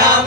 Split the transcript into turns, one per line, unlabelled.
Ram